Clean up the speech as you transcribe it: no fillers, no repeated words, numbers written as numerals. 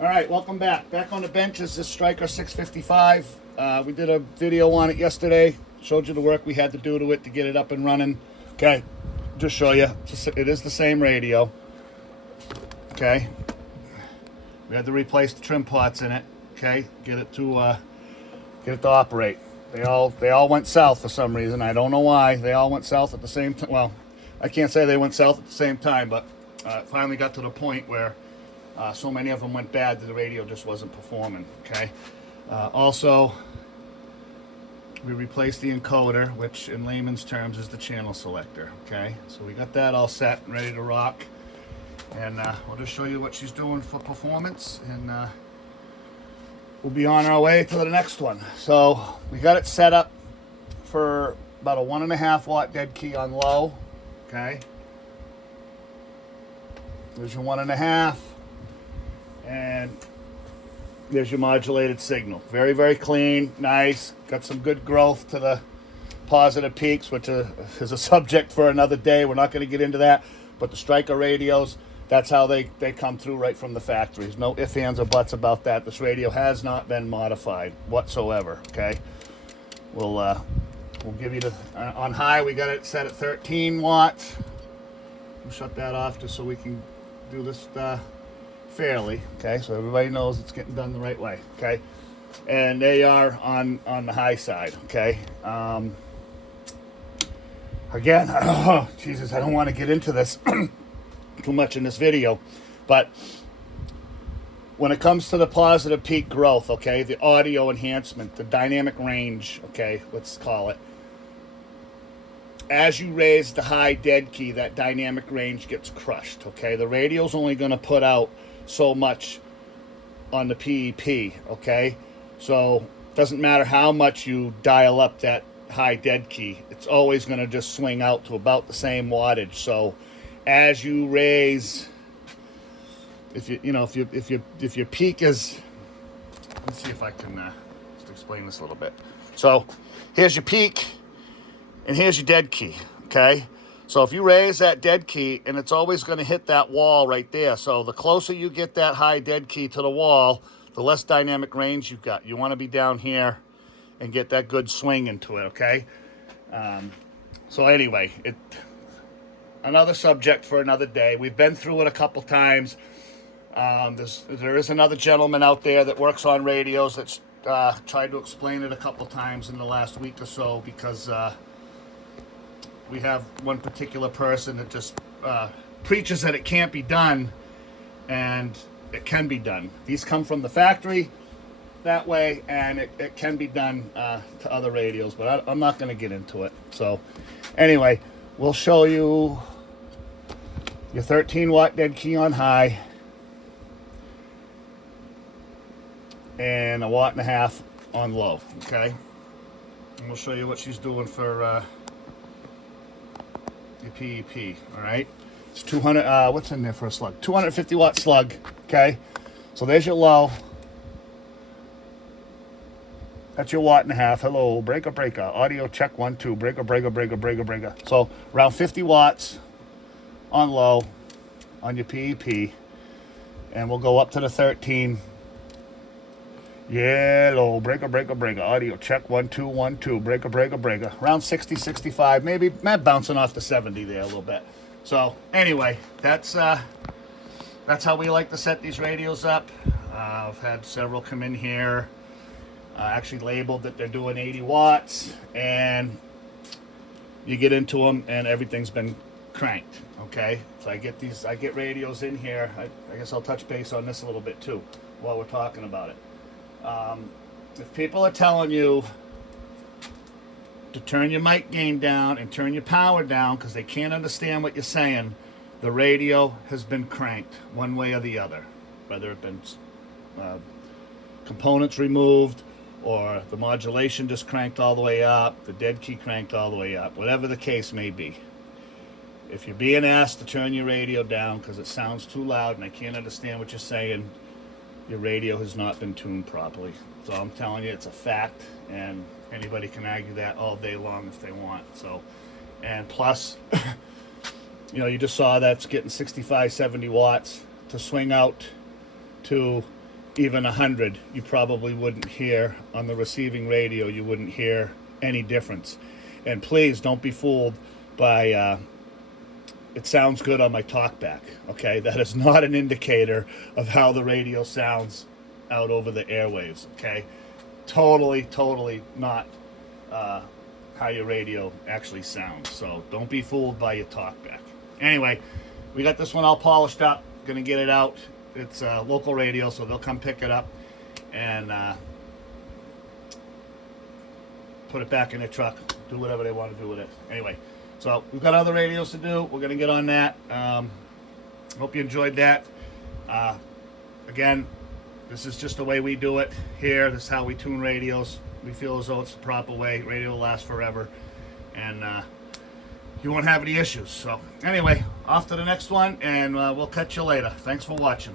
All right, welcome back. Back on the bench is this Stryker 655. We did a video on it yesterday. Showed you the work we had to do to it to get it up and running. Okay, just show you. It is the same radio. Okay, we had to replace the trim pots in it. Okay, get it to operate. They all went south for some reason. I don't know why. They all went south at the same time. Well, I can't say they went south at the same time, but it finally got to the point where so many of them went bad that the radio just wasn't performing. Okay. Also, we replaced the encoder, which in layman's terms is the channel selector. Okay. So we got that all set and ready to rock. And we'll just show you what she's doing for performance, and we'll be on our way to the next one. So we got it set up for about a 1.5 watt dead key on low. Okay. There's your 1.5. And there's your modulated signal. Very, very clean, nice. Got some good growth to the positive peaks, which is a subject for another day. We're not going to get into that. But the Stryker radios, that's how they come through right from the factories. No ifs, ands, or buts about that. This radio has not been modified whatsoever, okay? We'll give you the... on high, we got it set at 13 watts. We'll shut that off just so we can do this... fairly, okay, so everybody knows it's getting done the right way, okay, and they are on the high side, okay. Again, oh, Jesus, I don't want to get into this too much in this video, but when it comes to the positive peak growth, okay, the audio enhancement, the dynamic range, okay, let's call it, as you raise the high dead key, that dynamic range gets crushed, okay. The radio's only going to put out so much on the PEP, okay? So doesn't matter how much you dial up that high dead key, it's always going to just swing out to about the same wattage. So as you raise, if your peak is, let's see if I can just explain this a little bit. So here's your peak and here's your dead key, okay? So if you raise that dead key, and it's always going to hit that wall right there. So the closer you get that high dead key to the wall, the less dynamic range you've got. You want to be down here and get that good swing into it, okay? So anyway, another subject for another day. We've been through it a couple times. There is another gentleman out there that works on radios that's tried to explain it a couple times in the last week or so, because... we have one particular person that just preaches that it can't be done, and it can be done. These come from the factory that way, and it can be done to other radios, but I'm not going to get into it. So anyway, we'll show you your 13 watt dead key on high and 1.5 watts on low, okay? And we'll show you what she's doing for your PEP, all right? It's 200, what's in there for a slug? 250 watt slug, okay? So there's your low. That's your 1.5 watts. Hello, breaker. Audio check 1, 2. Breaker. So around 50 watts on low on your PEP. And we'll go up to the 13. Yeah, low, breaker. Audio check 1, 2, 1, 2. Breaker. Around 60, 65, maybe bouncing off the 70 there a little bit. So anyway, that's how we like to set these radios up. I've had several come in here, actually labeled that they're doing 80 watts, and you get into them and everything's been cranked. Okay, so I get radios in here. I guess I'll touch base on this a little bit too while we're talking about it. If people are telling you to turn your mic gain down and turn your power down because they can't understand what you're saying, the radio has been cranked one way or the other. Whether it's been components removed, or the modulation just cranked all the way up, the dead key cranked all the way up, whatever the case may be. If you're being asked to turn your radio down because it sounds too loud and I can't understand what you're saying, your radio has not been tuned properly. So I'm telling you, it's a fact, and anybody can argue that all day long if they want. So, and plus, you just saw that's getting 65, 70 watts to swing out to even 100, you probably wouldn't hear on the receiving radio, you wouldn't hear any difference. And please don't be fooled by it sounds good on my talkback. Okay, that is not an indicator of how the radio sounds out over the airwaves. Okay, totally not how your radio actually sounds. So don't be fooled by your talkback. Anyway, we got this one all polished up. Gonna get it out. It's local radio, so they'll come pick it up and put it back in their truck, do whatever they want to do with it. Anyway, so we've got other radios to do. We're going to get on that. Hope you enjoyed that. Again, this is just the way we do it here. This is how we tune radios. We feel as though it's the proper way. Radio will last forever, and you won't have any issues. So anyway, off to the next one, and we'll catch you later. Thanks for watching.